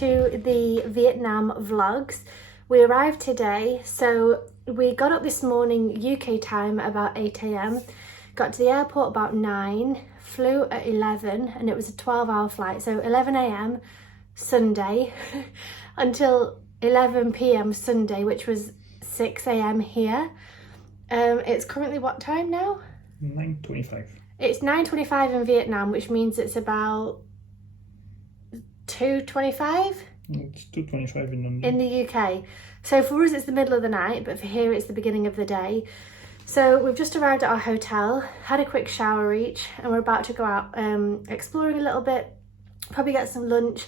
to the Vietnam vlogs. We arrived today, so we got up this morning UK time about 8 a.m, got to the airport about 9, flew at 11, and it was a 12-hour flight, so 11 a.m. Sunday until 11 p.m. Sunday, which was 6 a.m. here. It's currently what time now? 9:25. It's 9:25 in Vietnam, which means it's about 2:25? It's 2:25 in London. In the UK. So for us it's the middle of the night, but for here it's the beginning of the day. So we've just arrived at our hotel, had a quick shower each, and we're about to go out exploring a little bit, probably get some lunch,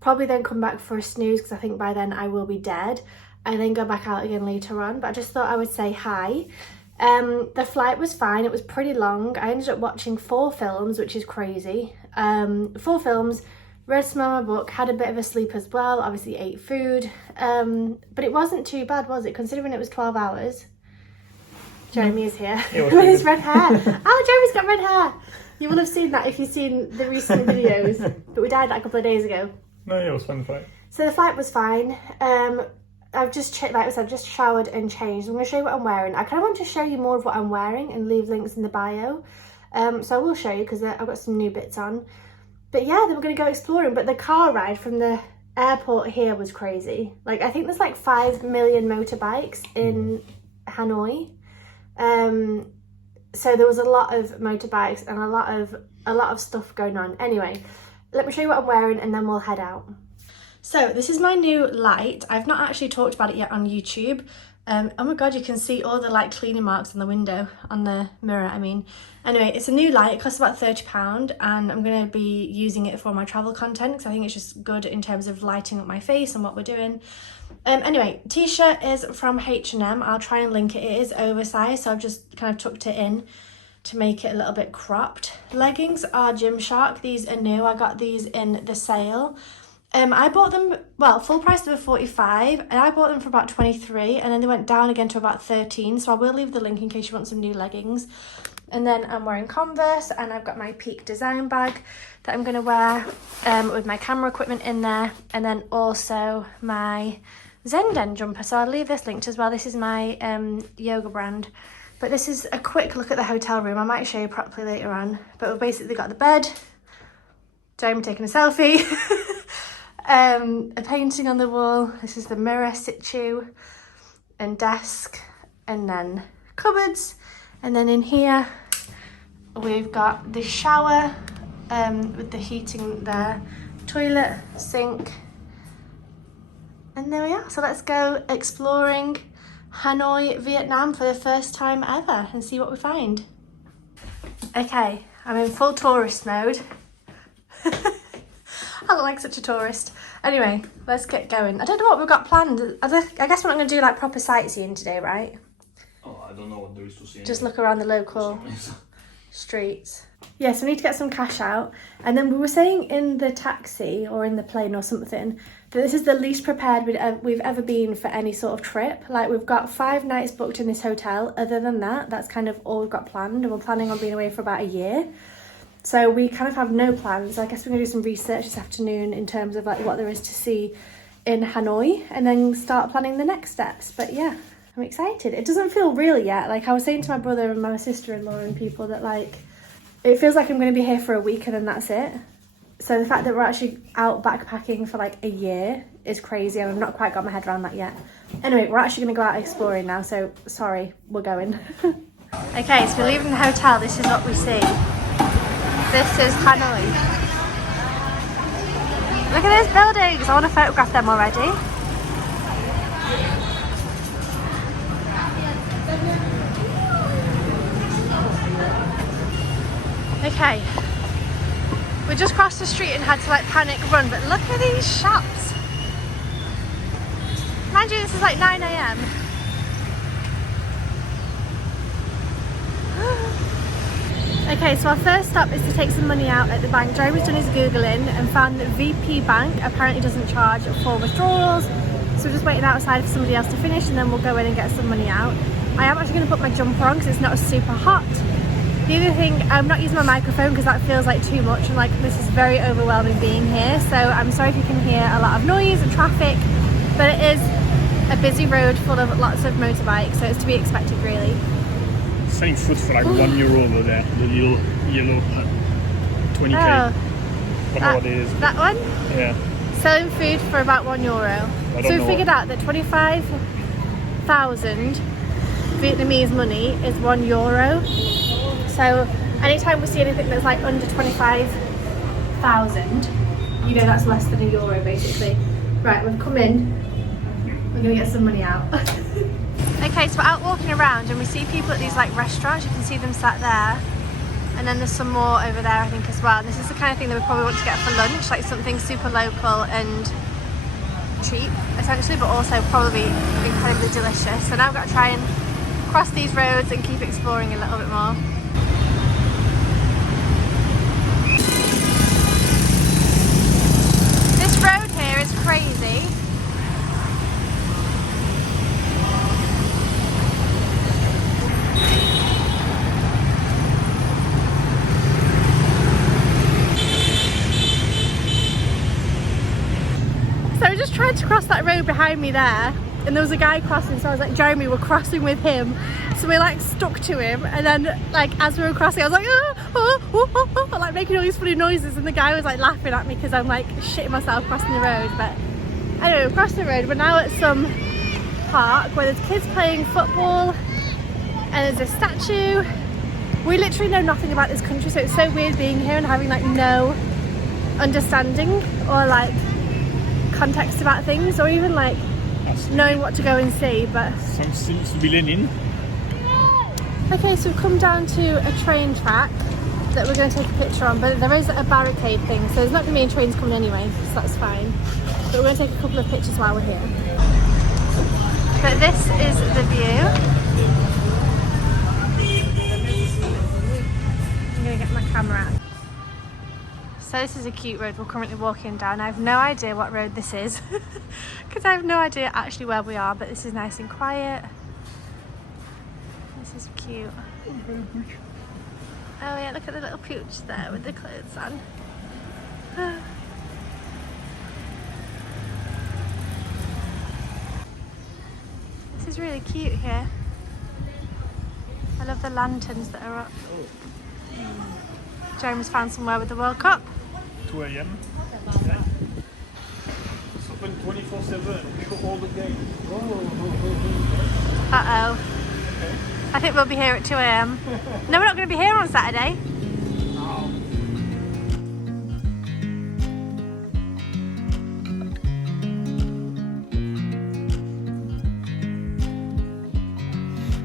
probably then come back for a snooze because I think by then I will be dead, and then go back out again later on. But I just thought I would say hi. The flight was fine, it was pretty long. I ended up watching 4 films, which is crazy. 4 films, read some of my book, had a bit of a sleep as well, obviously ate food. But it wasn't too bad, was it, considering it was 12 hours? Jeremy is here with his red hair. Oh, Jeremy's got red hair. You will have seen that if you've seen the recent videos, but we died like a couple of days ago. No, yeah, it was fun flight. So the flight was fine. I've just, like I said, just showered and changed. I'm going to show you what I'm wearing. I kind of want to show you more of what I'm wearing and leave links in the bio. So I will show you because I've got some new bits on. But yeah, then we're going to go exploring. But the car ride from the airport here was crazy. Like, I think there's like 5 million motorbikes in Hanoi. So there was a lot of motorbikes and a lot of stuff going on. Anyway, let me show you what I'm wearing and then we'll head out. So this is my new light. I've not actually talked about it yet on YouTube. Oh my god, you can see all the like cleaning marks on the window, on the mirror I mean. Anyway, it's a new light, it costs about £30, and I'm going to be using it for my travel content because I think it's just good in terms of lighting up my face and what we're doing. Anyway, t-shirt is from H&M. I'll try and link it. It is oversized, so I've just kind of tucked it in to make it a little bit cropped. Leggings are Gymshark. These are new. I got these in the sale. I bought them, well, full price they were 45, and I bought them for about 23, and then they went down again to about 13, so I will leave the link in case you want some new leggings. And then I'm wearing Converse, and I've got my Peak Design bag that I'm going to wear with my camera equipment in there, and then also my Zenden jumper, so I'll leave this linked as well. This is my yoga brand. But this is a quick look at the hotel room. I might show you properly later on, but we've basically got the bed, Jeremy taking a selfie, a painting on the wall. This is the mirror situ and desk, and then cupboards, and then in here we've got the shower with the heating there, toilet, sink, and there we are. So let's go exploring Hanoi, Vietnam for the first time ever and see what we find. Okay, I'm in full tourist mode. I look like such a tourist. Anyway, let's get going. I don't know what we've got planned. I guess we're not going to do like proper sightseeing today, right? Oh, I don't know what there is to see. Just look around the local streets. Yeah, so we need to get some cash out. And then we were saying in the taxi or in the plane or something that this is the least prepared we've ever been for any sort of trip. Like, we've got 5 nights booked in this hotel. Other than that, that's kind of all we've got planned. And we're planning on being away for about a year. So we kind of have no plans. I guess we're going to do some research this afternoon in terms of like what there is to see in Hanoi, and then start planning the next steps. But yeah, I'm excited. It doesn't feel real yet. Like, I was saying to my brother and my sister-in-law and people that like, it feels like I'm going to be here for a week and then that's it. So the fact that we're actually out backpacking for like a year is crazy, and I've not quite got my head around that yet. Anyway, we're actually going to go out exploring now, so sorry, we're going. Okay, so we're leaving the hotel. This is what we see. This is Hanoi. Look at those buildings. I want to photograph them already. Okay, we just crossed the street and had to like panic run, but look at these shops. Mind you, this is like 9 a.m. Okay, so our first stop is to take some money out at the bank. Jeremy's done his Googling and found that VP Bank apparently doesn't charge for withdrawals. So we're just waiting outside for somebody else to finish, and then we'll go in and get some money out. I am actually going to put my jumper on because it's not super hot. The other thing, I'm not using my microphone because that feels like too much, and like this is very overwhelming being here, so I'm sorry if you can hear a lot of noise and traffic, but it is a busy road full of lots of motorbikes, so it's to be expected really. Selling food for like €1 over there, the little yellow 20k. Oh, Nowadays. that one? Yeah. Selling food for about €1. So we figured out that 25,000 Vietnamese money is €1. So anytime we see anything that's like under 25,000, you know that's less than €1 basically. Right, we've come in. We're gonna get some money out. Okay, so we're out walking around and we see people at these like restaurants. You can see them sat there. And then there's some more over there I think as well. This is the kind of thing that we probably want to get for lunch, like something super local and cheap essentially, but also probably incredibly delicious. So now I've got to try and cross these roads and keep exploring a little bit more. This road here is crazy. So I just tried to cross that road behind me there, and there was a guy crossing, so I was like, Jeremy, we're crossing with him. So we like stuck to him, and then like as we were crossing I was like like making all these funny noises, and the guy was like laughing at me because I'm like shitting myself crossing the road. But anyway, we're crossing the road. We're now at some park where there's kids playing football and there's a statue. We literally know nothing about this country, so it's so weird being here and having like no understanding or like context about things, or even like knowing what to go and see. But Some seems to be Lenin. okay, so we've come down to a train track that we're going to take a picture on, but there is a barricade thing, so there's not going to be any trains coming anyway, so that's fine. But we're going to take a couple of pictures while we're here. But this is the view. I'm going to get my camera out. So this is a cute road we're currently walking down. I have no idea what road this is because I have no idea actually where we are, but this is nice and quiet. This is cute. Oh yeah, look at the little pooch there with the clothes on. This is really cute here. I love the lanterns that are up. Jeremy's found somewhere with the World Cup. 2 a.m. Okay. It's open 24/7. Show all the games. Uh-oh. Okay. I think we'll be here at 2 a.m. No, we're not going to be here on Saturday.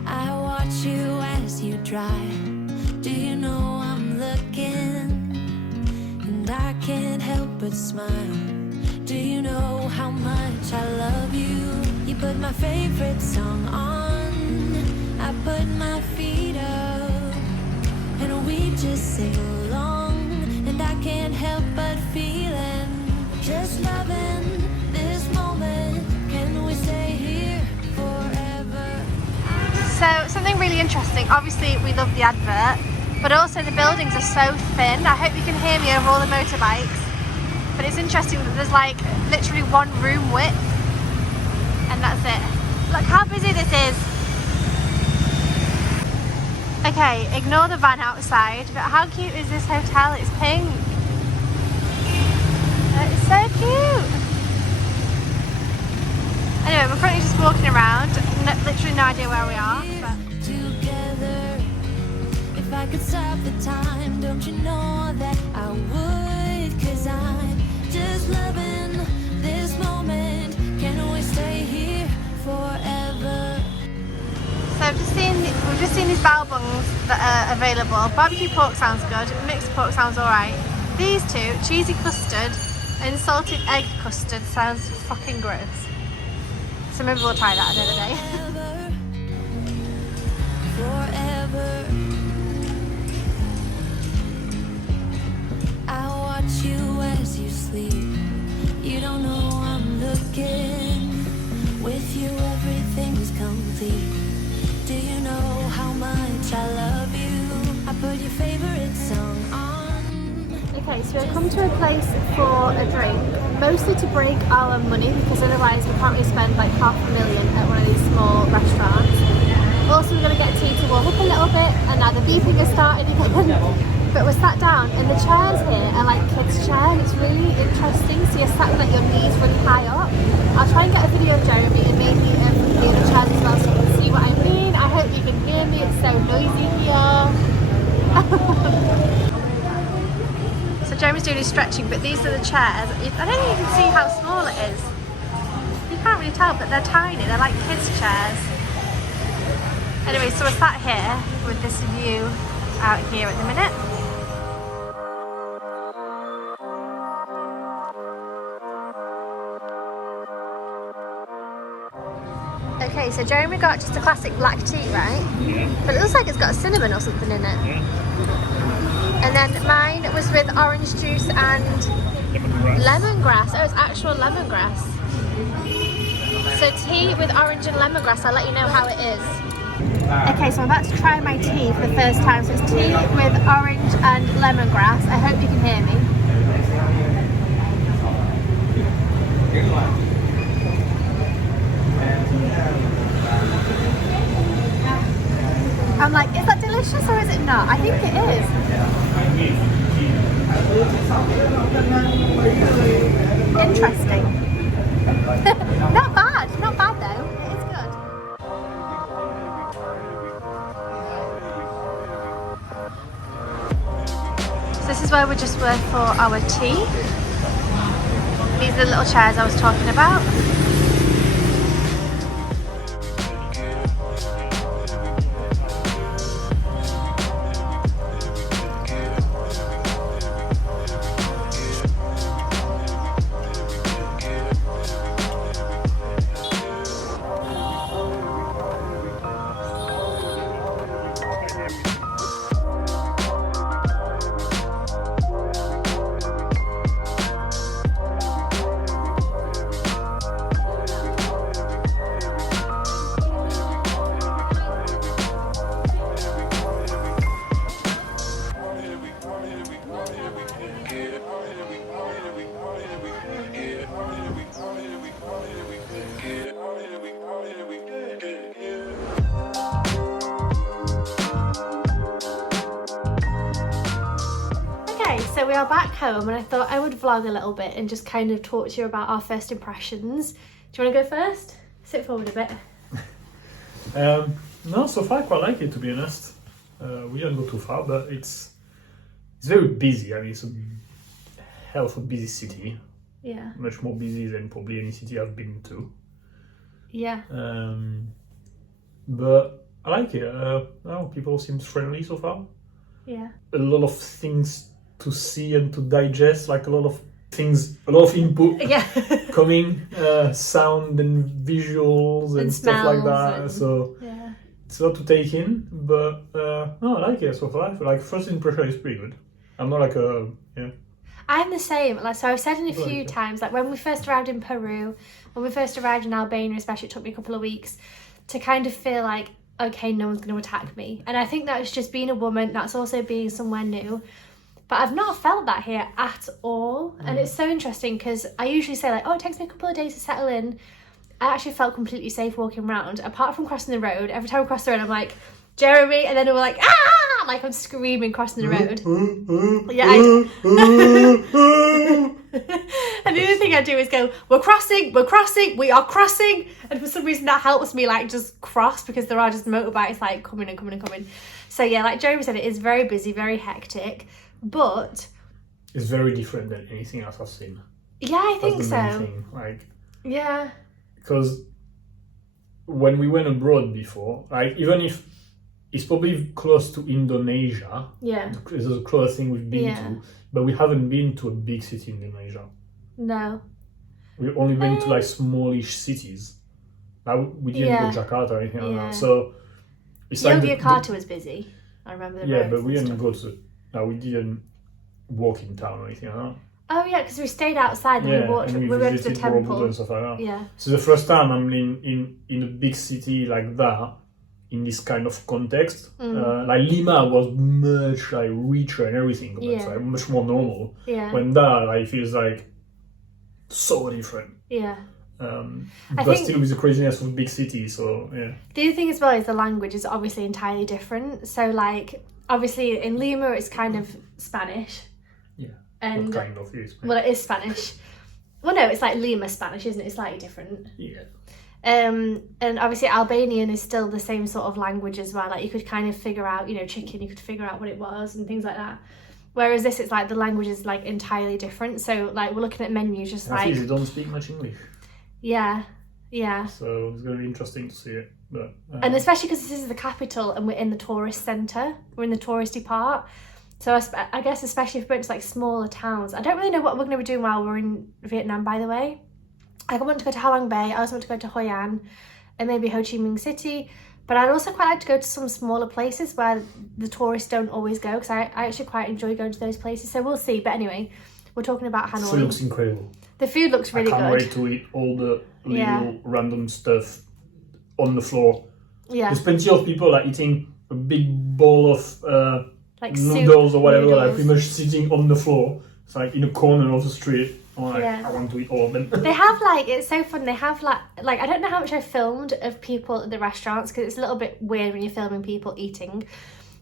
I watch you as you drive. Do you know I'm looking? And I can't help but smile. Do you know how much I love you? You put my favorite song on. I put my feet up, and we just sing along. And I can't help but feeling, just loving this moment. Can we stay here forever? So something really interesting. Obviously we love the advert, but also the buildings are so thin. I hope you can hear me over all the motorbikes. But it's interesting that there's like literally one room width, and that's it. Look how busy this is. Okay, ignore the van outside, but how cute is this hotel? It's pink. It's so cute. Anyway, we're currently just walking around. Literally no idea where we are. But Together, if I could stop the time, don't you know that I would? 'Cause I'm just loving this moment. Can we stay here forever? So we've just seen these bao bungs that are available. Barbecue pork sounds good, mixed pork sounds alright. These two, cheesy custard and salted egg custard, sounds fucking gross. So maybe we'll try that another day. Forever. I watch you as you sleep. You don't know I'm looking. With you everything's complete. Do you know how much I love you? I put So we come to a place for a drink, mostly to break our money because otherwise we can't really spend like $500,000 at one of these small restaurants. Also we're going to get tea to warm up a little bit, and now the beeping has started again. But we're sat down and the chairs here are like kids' chairs. It's really interesting. So you're sat with like your knees really high up. I'll try and get a video of Jeremy and maybe the other chairs as well so you can see what I mean. I hope you can hear me, it's so noisy here. So Jeremy's doing his stretching, but these are the chairs. I don't think you can see how small it is. You can't really tell, but they're tiny. They're like kids' chairs. Anyway, so we're sat here with this view out here at the minute. Okay, so Jeremy got just a classic black tea, right? Yeah. But it looks like it's got cinnamon or something in it. Yeah. And then mine was with orange juice and lemongrass. Oh, it's actual lemongrass. So tea with orange and lemongrass. I'll let you know how it is. Okay, so I'm about to try my tea for the first time. So it's tea with orange and lemongrass. I hope you can hear me. I'm like, is that delicious or is it not? I think it is. Interesting. Not bad though. It is good. So this is where we just were for our tea. These are the little chairs I was talking about. So we are back home and I thought I would vlog a little bit and just kind of talk to you about our first impressions. Do you want to go first? Sit forward a bit. No, so far I quite like it, to be honest. We didn't go too far, but it's very busy. I mean, it's a hell of a busy city. Yeah. Much more busy than probably any city I've been to. Yeah. But I like it. People seem friendly so far. Yeah. A lot of things to see and to digest, like a lot of things, a lot of input coming, sound and visuals and stuff like that. So yeah. It's a lot to take in, but no, I like it so far. Like first impression is pretty good. I'm not like a I'm the same. Like, so I've said in a few times, like when we first arrived in Peru, when we first arrived in Albania, especially, it took me a couple of weeks to kind of feel like, okay, no one's going to attack me. And I think that's just being a woman. That's also being somewhere new. But I've not felt that here at all. And it's so interesting because I usually say like, oh, it takes me a couple of days to settle in. I actually felt completely safe walking around. Apart from crossing the road, every time I cross the road, I'm like, Jeremy, and then we're like, ah! Like I'm screaming crossing the road. Yeah, and the other thing I do is go, we're crossing, we are crossing. And for some reason that helps me like just cross because there are just motorbikes like coming and coming and coming. So yeah, like Jeremy said, it is very busy, very hectic. But it's very different than anything else I've seen. Yeah, I think That's the main so. thing. Like, yeah. Because when we went abroad before, like even if it's probably close to Indonesia, it's the closest thing we've been to, but we haven't been to a big city in Indonesia. No. We've only been to like smallish cities. Like, we didn't go to Jakarta or anything like that. So it's like Yogyakarta was busy. I remember the roads but we didn't stuff. go to. We didn't walk in town or anything like that. Oh yeah, because we stayed outside and we walked. And we went to the temple and stuff like that. Yeah. So the first time I'm in a big city like that, in this kind of context. Like Lima was much like richer and everything, but like much more normal. Yeah. When that like feels like so different. Yeah. But still with the craziness of big city, so yeah. The other thing as well is the language is obviously entirely different. So like obviously in Lima it's kind of Spanish. Yeah. And what kind of is? Well, it is Spanish. Well, no, it's like Lima Spanish, isn't it? It's slightly different. Yeah. And obviously Albanian is still the same sort of language as well. Like you could kind of figure out, you know, chicken, you could figure out what it was and things like that. Whereas this, it's like the language is like entirely different. So like we're looking at menus just like... They don't speak much English. Yeah, yeah. So it's going to be interesting to see it. But, and especially because this is the capital and we're in the tourist centre. We're in the touristy part. So I guess especially if we're into like smaller towns. I don't really know what we're going to be doing while we're in Vietnam, by the way. I want to go to Ha Long Bay. I also want to go to Hoi An and maybe Ho Chi Minh City. But I'd also quite like to go to some smaller places where the tourists don't always go, because I actually quite enjoy going to those places. So we'll see. But anyway, we're talking about Hanoi. The food looks incredible. The food looks really good. I can't wait to eat all the little random stuff on the floor. Yeah. There's plenty of people like eating a big bowl of like noodles soup, or whatever, noodles. like pretty much sitting on the floor. It's like in a corner of the street. I want to eat all of them. They have like, it's so fun, they have like I don't know how much I filmed of people at the restaurants because it's a little bit weird when you're filming people eating,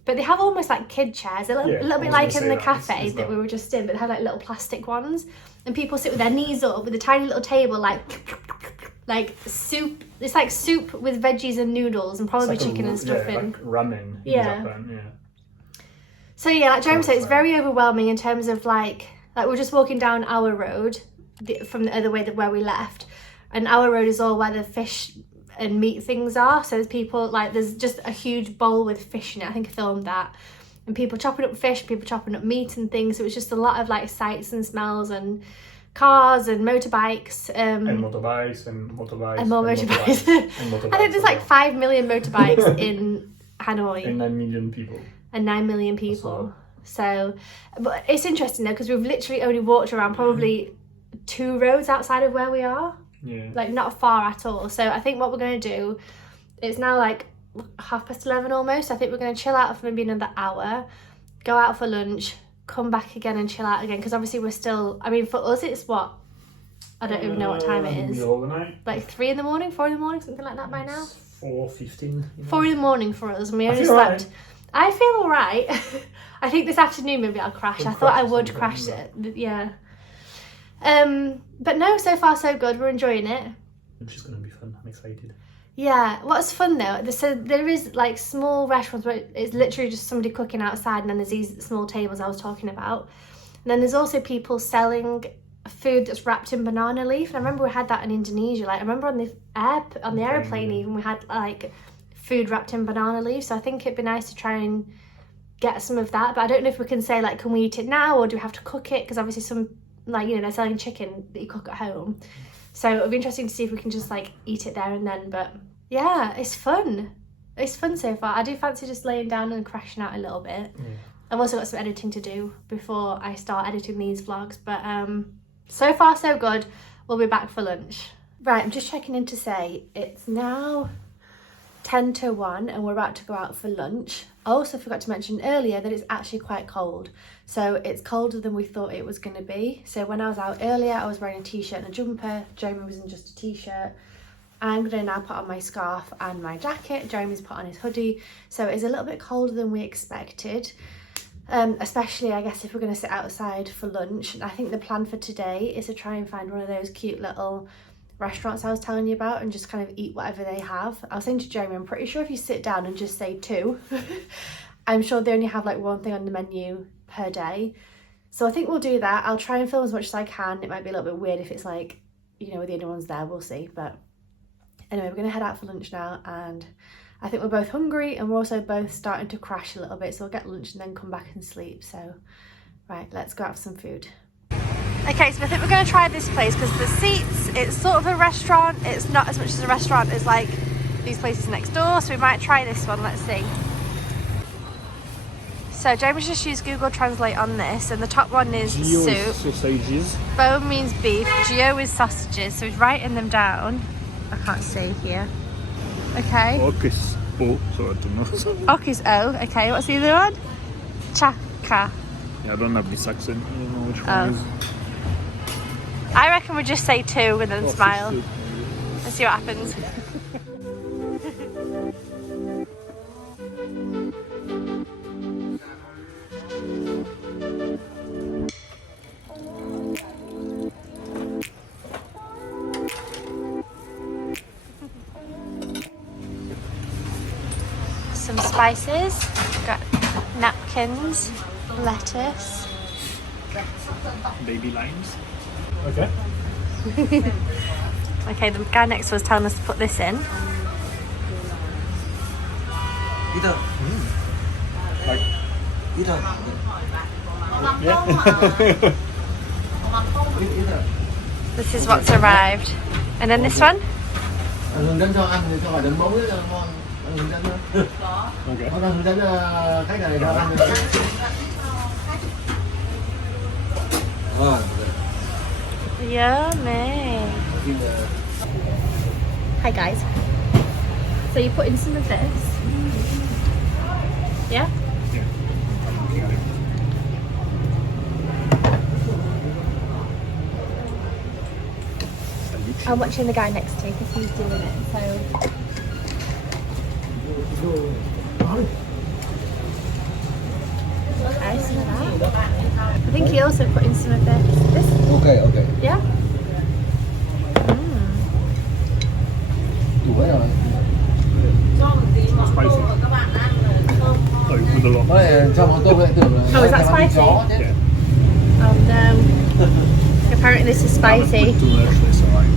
but they have almost like kid chairs, a little bit like in the cafe that we were just in, but they have like little plastic ones and people sit with their knees up with a tiny little table like soup. It's like soup with veggies and noodles and probably chicken and stuff in. Like ramen in Japan, So yeah, like Jeremy said, it's very overwhelming in terms of like we're just walking down our road from the other way where we left, and our road is all where the fish and meat things are. So there's people there's just a huge bowl with fish in it. I think I filmed that, and people chopping up fish, people chopping up meat and things. So it was just a lot of like sights and smells and cars and motorbikes. And motorbikes and motorbikes. And more motorbikes. And motorbikes. I think there's like 5 million motorbikes in Hanoi. And 9 million people. And 9 million people. So, but it's interesting though, because we've literally only walked around probably 2 roads outside of where we are. Yeah. Like not far at all. So I think what we're going to do, it's now like 11:30 almost. I think we're going to chill out for maybe another hour, go out for lunch, come back again and chill out again. Because obviously we're still, I mean for us it's what? I don't even know what time it is. Middle of the night. Like 3 in the morning, 4 in the morning, something like that by now. 4:15. 4 in the morning for us, and we only slept. I feel alright. I think this afternoon maybe I'll crash. I thought I would crash it. Yeah. But no, so far so good. We're enjoying it. Which is going to be fun. I'm excited. Yeah. What's fun though, so there is like small restaurants where it's literally just somebody cooking outside, and then there's these small tables I was talking about. And then there's also people selling food that's wrapped in banana leaf. And I remember we had that in Indonesia. Like I remember on the airplane even we had like food wrapped in banana leaf. So I think it'd be nice to try and get some of that. But I don't know if we can say like, can we eat it now or do we have to cook it? Because obviously some, like, you know, they're selling chicken that you cook at home. So it'll be interesting to see if we can just like eat it there and then. But yeah, it's fun. It's fun so far. I do fancy just laying down and crashing out a little bit. Yeah. I've also got some editing to do before I start editing these vlogs. But so far so good. We'll be back for lunch. Right, I'm just checking in to say it's now 10 to 1 and we're about to go out for lunch. I also forgot to mention earlier that it's actually quite cold. So it's colder than we thought it was going to be. So when I was out earlier, I was wearing a t-shirt and a jumper. Jeremy was in just a t-shirt. I'm going to now put on my scarf and my jacket. Jeremy's put on his hoodie. So it's a little bit colder than we expected. Especially, I guess, if we're going to sit outside for lunch. I think the plan for today is to try and find one of those cute little restaurants I was telling you about and just kind of eat whatever they have. I was saying to Jeremy, I'm pretty sure if you sit down and just say 2, I'm sure they only have like 1 thing on the menu per day. So I think we'll do that. I'll try and film as much as I can. It might be a little bit weird if it's like, you know, we're the only ones there, we'll see. But anyway, we're going to head out for lunch now, and I think we're both hungry and we're also both starting to crash a little bit, so we'll get lunch and then come back and sleep. So right, let's go out for some food. Okay, so I think we're going to try this place because the seats, it's sort of a restaurant. It's not as much as a restaurant as like these places next door, so we might try this one. Let's see. So James just used Google Translate on this, and the top one is Gio soup. Is sausages. Bone means beef. Gio is sausages, so he's writing them down. I can't see here. Okay. Focus. O, so I don't know. Ok is O. Okay, what's the other one? Chaka. Yeah, I don't have this accent. I don't know which one is. I reckon we'll just say 2 and then smile. 2. Let's see what happens. Some spices, got napkins, lettuce. Baby limes. Okay. Okay, the guy next to us telling us to put this in. Like, yeah. This is what's arrived. And then this one? Hướng dẫn cho ăn thì cho phải đến mẫu rất là ngon. Hướng dẫn nữa. Okay. Họ đang hướng dẫn khách này cho ăn. Yummy. Hi guys. So you put in some of this. Yeah? I'm watching the guy next to me because he's doing it, so... Okay, some of that. I think he also put in some of this. Okay, okay. Yeah? Đủ hết rồi. Spicy. Oh, you put a lot. Cái này trong món tôm lại tưởng là Oh, is that spicy? Yeah. Oh no. Apparently this is spicy. Put too much, that's alright.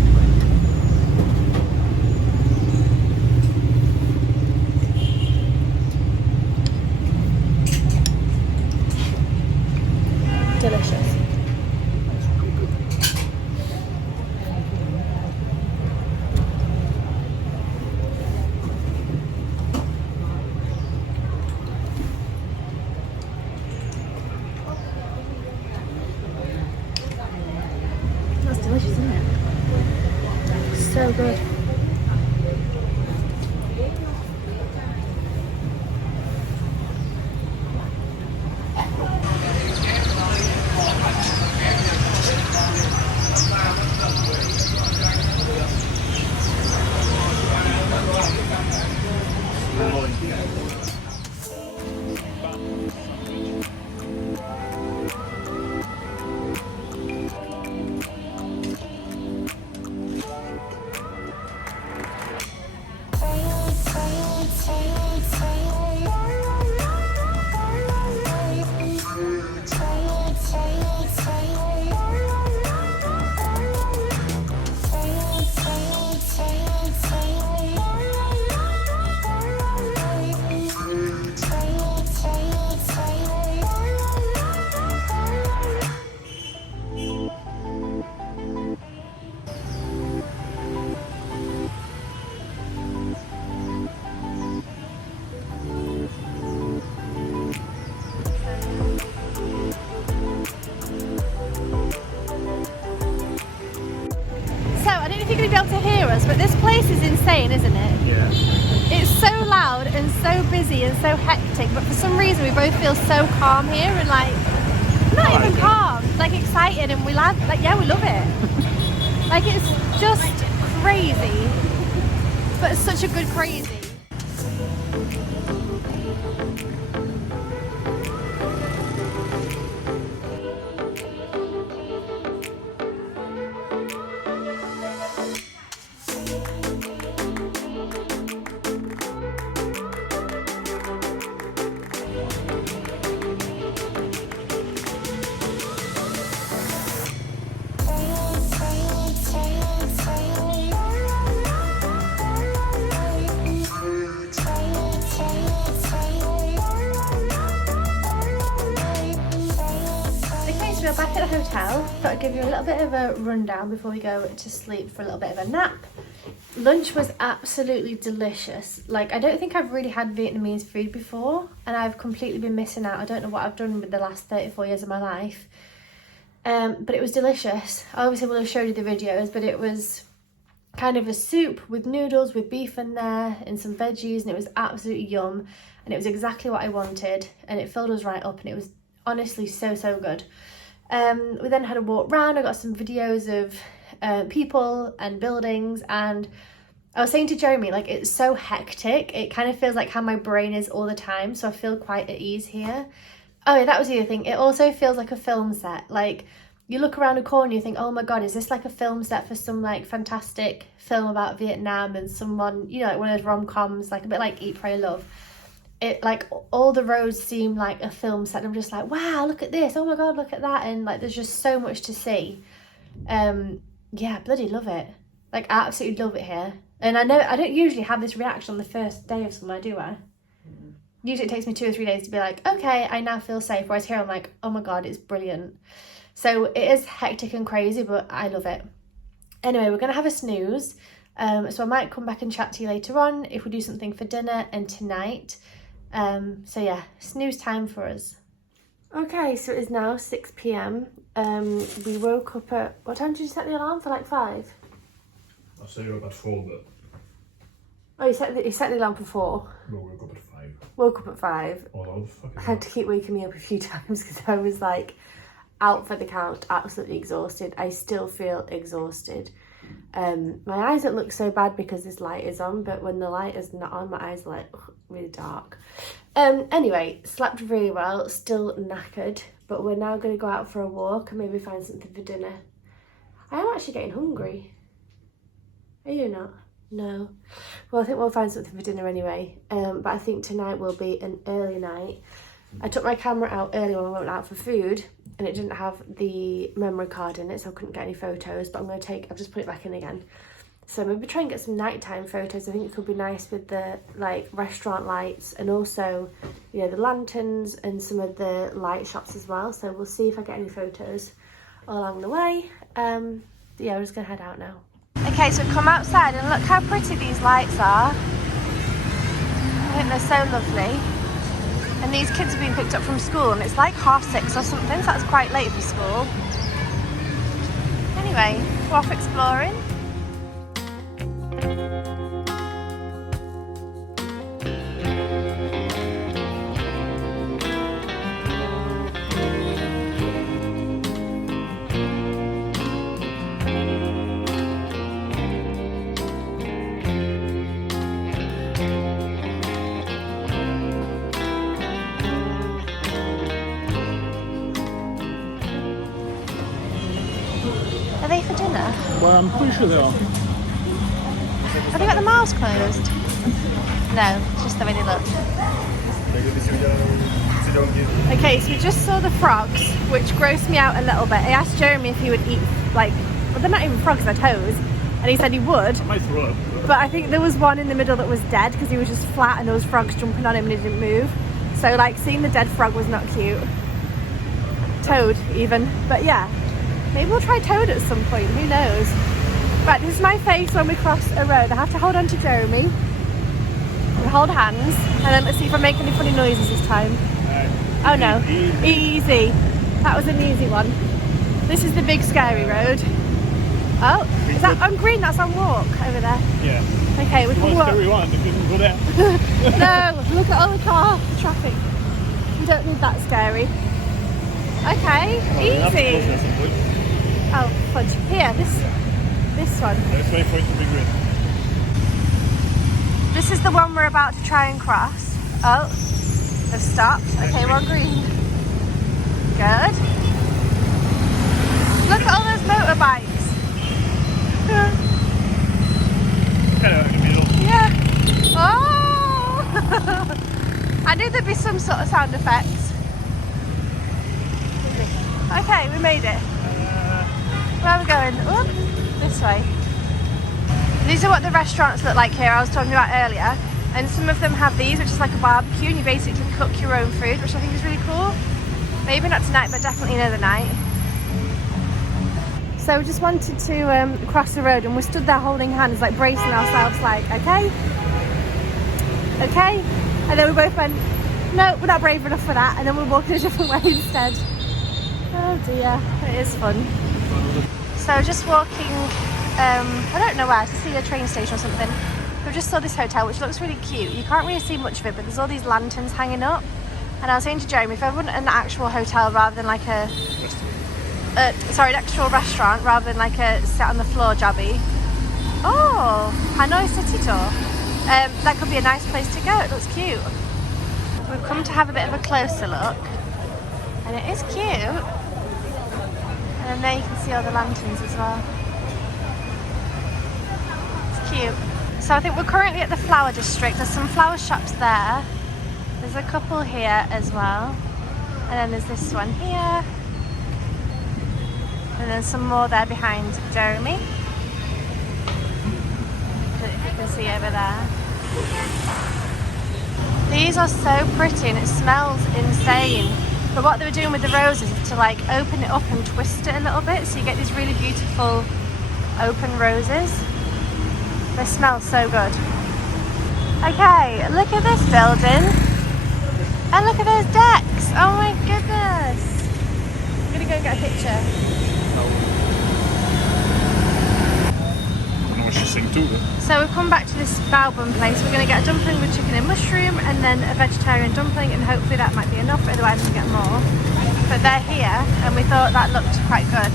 Delicious. That's delicious, isn't it? So good. You're going to be able to hear us, but this place is insane, isn't it? Yeah. It's so loud and so busy and so hectic, but for some reason we both feel so calm here and like, not even calm, like excited, and we love, like, yeah, we love it. Like, it's just crazy, but it's such a good crazy. We're back at the hotel. Thought I'd give you a little bit of a rundown before we go to sleep for a little bit of a nap. Lunch was absolutely delicious. Like, I don't think I've really had Vietnamese food before, and I've completely been missing out. I don't know what I've done with the last 34 years of my life. But it was delicious. I obviously will have showed you the videos, but it was kind of a soup with noodles with beef in there and some veggies, and it was absolutely yum, and it was exactly what I wanted, and it filled us right up, and it was honestly so good. We then had a walk round. I got some videos of people and buildings, and I was saying to Jeremy, like, it's so hectic, it kind of feels like how my brain is all the time, so I feel quite at ease here. Oh yeah, that was the other thing, it also feels like a film set. Like, you look around a corner, you think, oh my god, is this like a film set for some like fantastic film about Vietnam, and someone, you know, like one of those rom-coms, like a bit like Eat, Pray, Love. It, like, all the roads seem like a film set, and I'm just like, wow, look at this, oh my god, look at that, and like there's just so much to see. Yeah, bloody love it. Like, absolutely love it here. And I know I don't usually have this reaction on the first day of somewhere, do I? Usually it takes me 2 or 3 days to be like, okay, I now feel safe. Whereas here I'm like, oh my god, it's brilliant. So it is hectic and crazy, but I love it. Anyway, we're going to have a snooze. So I might come back and chat to you later on if we do something for dinner and tonight. So yeah, snooze time for us. Okay, so it is now 6 p.m. We woke up at, what time did you set the alarm for? Like 5? I say you're about 4, but... Oh, you set the alarm for 4? No, we woke up at 5. Woke up at 5. Oh, fucking I had to keep waking me up a few times because I was like out for the count, absolutely exhausted. I still feel exhausted. My eyes don't look so bad because this light is on, but when the light is not on, my eyes are like really dark. Anyway, slept really well, still knackered, but we're now going to go out for a walk and maybe find something for dinner. I am actually getting hungry. Are you not? No. Well, I think we'll find something for dinner anyway. But I think tonight will be an early night. I took my camera out earlier when I went out for food, and it didn't have the memory card in it, so I couldn't get any photos. But I've just put it back in again. So maybe try and get some nighttime photos. I think it could be nice with the like restaurant lights, and also, you know, the lanterns and some of the light shops as well. So we'll see if I get any photos along the way. Yeah, we're just gonna head out now. Okay, so we've come outside and look how pretty these lights are. I think they're so lovely. And these kids have been picked up from school, and it's like 6:30 or something, so that's quite late for school. Anyway, we're off exploring. Are they for dinner? Well, I'm pretty sure they are. Have they got the mouths closed? No, it's just the way they look. Okay, so we just saw the frogs, which grossed me out a little bit. I asked Jeremy if he would eat, like, well, they're not even frogs, they're toads. And he said he would. I might throw up. But I think there was one in the middle that was dead because he was just flat and there was frogs jumping on him and he didn't move. So, like, seeing the dead frog was not cute. Toad, even. But yeah. Maybe we'll try toad at some point, who knows. Right, this is my face when we cross a road. I have to hold on to Jeremy. We hold hands, and then let's see if I make any funny noises this time. Oh no, easy. That was an easy one. This is the big scary road. Oh, is that on green? That's on walk over there. Yeah. Okay, we can walk. We want, if we can go there. No, look at all the car traffic. We don't need that scary. Okay, easy. Oh, fudge. Here, this one. Let's wait for it to be green. This is the one we're about to try and cross. Oh, they've stopped. Okay, we're on green. Good. Look at all those motorbikes. Hello in the middle. Yeah. Oh! I knew there'd be some sort of sound effects. Okay, we made it. Where are we going? Oh, this way. These are what the restaurants look like here I was talking about earlier, and some of them have these, which is like a barbecue, and you basically cook your own food, which I think is really cool. Maybe not tonight, but definitely another night. So we just wanted to cross the road, and we stood there holding hands, like bracing ourselves, like, okay, and then we both went, no, we're not brave enough for that, and then we walked a different way instead. Oh dear, it is fun. So just walking I don't know where, to see a train station or something. We just saw this hotel, which looks really cute. You can't really see much of it, but there's all these lanterns hanging up. And I was saying to Jeremy, if I want an actual hotel rather than like an actual restaurant rather than like a sit on the floor jobby. Oh, Hanoi City Tour. That could be a nice place to go. It looks cute. We've come to have a bit of a closer look, and it is cute. And then there you can see all the lanterns as well. It's cute. So I think we're currently at the flower district. There's some flower shops there. There's a couple here as well. And then there's this one here. And then some more there behind Jeremy. If you can see over there. These are so pretty and it smells insane. But what they were doing with the roses is to like open it up and twist it a little bit. So you get these really beautiful open roses. They smell so good. Okay, look at this building. And look at those decks. Oh my goodness. I'm gonna go and get a picture. I know what she's saying too. So we've come back to this bao bun place. We're gonna get a dumpling with chicken and mushroom and then a vegetarian dumpling, and hopefully that might be enough, otherwise we'll get more. But they're here and we thought that looked quite good.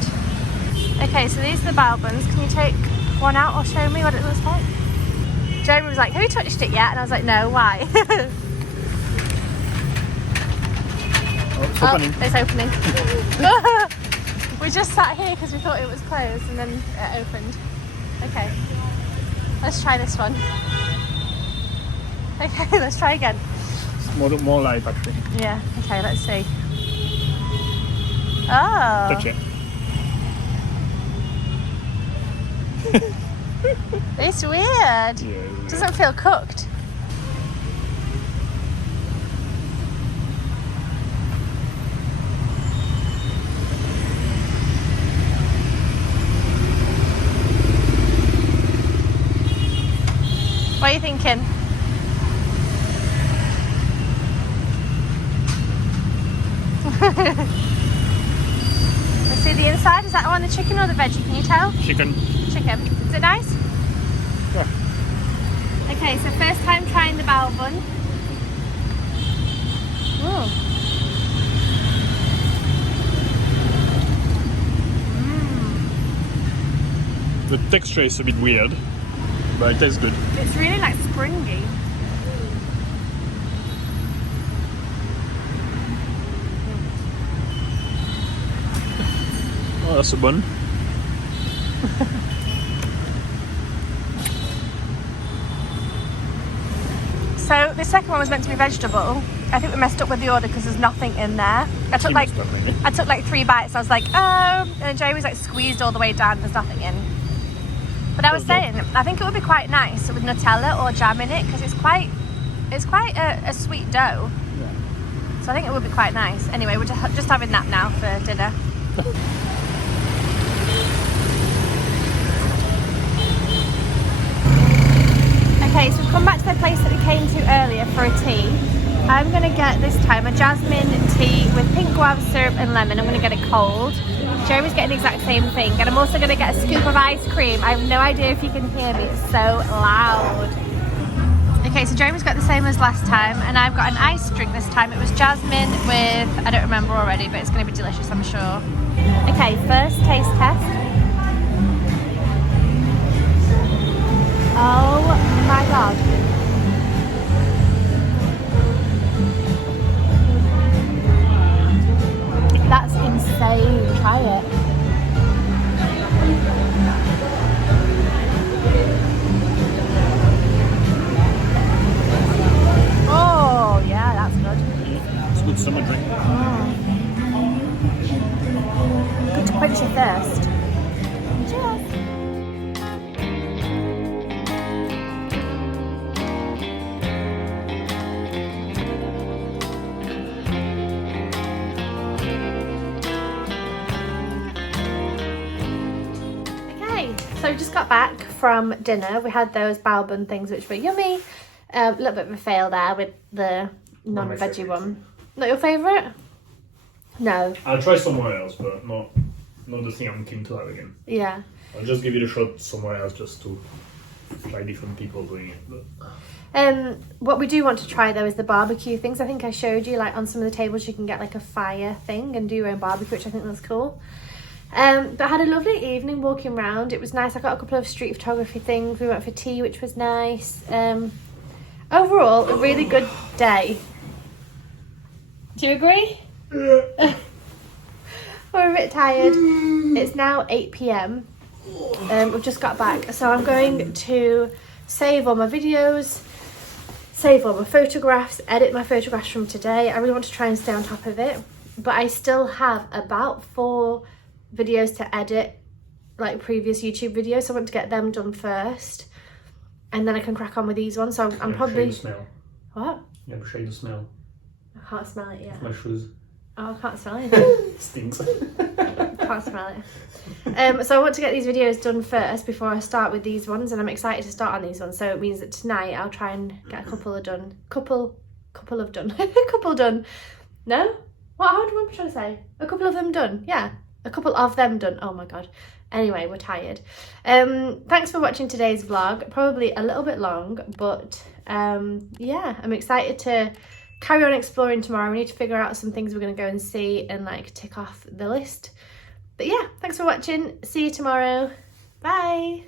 Okay, so these are the bao buns. Can you take one out or show me what it looks like? Jeremy was like, have you touched it yet? And I was like, no, why? It's opening. It's opening. We just sat here because we thought it was closed and then it opened. Okay, let's try this one. Okay, let's try again. It's more light actually. Yeah, okay, let's see. Oh. Touch it. It's weird. Yeah, it's weird. Doesn't feel cooked. What are you thinking? Let's see the inside. Is that one the chicken or the veggie? Can you tell? Chicken. Chicken. Is it nice? Yeah. Okay, so first time trying the bao bun. Ooh. The texture is a bit weird, but it tastes good. It's really like springy. Oh, that's a bun. So the second one was meant to be vegetable. I think we messed up with the order because there's nothing in there. I took like 3 bites. I was like, oh, and then Jay was like squeezed all the way down. There's nothing in. But I was saying, I think it would be quite nice with Nutella or jam in it because it's quite a sweet dough. Yeah. So I think it would be quite nice. Anyway, we're just having that now for dinner. Okay, so we've come back to the place that we came to earlier for a tea. I'm going to get this time a jasmine tea with pink guava syrup and lemon. I'm going to get it cold. Jeremy's getting the exact same thing. And I'm also going to get a scoop of ice cream. I have no idea if you can hear me, it's so loud. Okay, so Jeremy's got the same as last time, and I've got an iced drink this time. It was jasmine with, I don't remember already, but it's going to be delicious, I'm sure. Okay, first taste test. Oh my god. That's insane. Try it. Oh, yeah, that's good. It's a good summer drink. Good to quench your thirst. Cheers. So we just got back from dinner. We had those bao bun things which were yummy. A little bit of a fail there with the non-veggie one. Not your favourite? No. I'll try somewhere else, but not the thing I'm keen to have again. Yeah. I'll just give it a shot somewhere else just to try different people doing it. But... What we do want to try though is the barbecue things. I think I showed you, like on some of the tables you can get like a fire thing and do your own barbecue, which I think was cool. But I had a lovely evening walking around. It was nice. I got a couple of street photography things. We went for tea, which was nice. Overall, a really good day. Do you agree? Yeah. We're a bit tired. It's now 8 p.m. We've just got back, so I'm going to save all my videos, save all my photographs, edit my photographs from today. I really want to try and stay on top of it, but I still have about 4 videos to edit, like previous YouTube videos, so I want to get them done first, and then I can crack on with these ones. So I'm probably... The smell. What? Yeah, but shade the smell. I can't smell it yet. My shoes. Oh, I can't smell it. Stinks. Can't smell it. So I want to get these videos done first before I start with these ones, and I'm excited to start on these ones. So it means that tonight I'll try and get a couple done. Couple done. No? What? How am I trying to say? A couple of them done. Yeah, a couple of them done. Oh my god. Anyway, we're tired. Thanks for watching today's vlog. Probably a little bit long, but yeah, I'm excited to carry on exploring tomorrow. We need to figure out some things we're going to go and see and like tick off the list. But yeah, thanks for watching. See you tomorrow. Bye.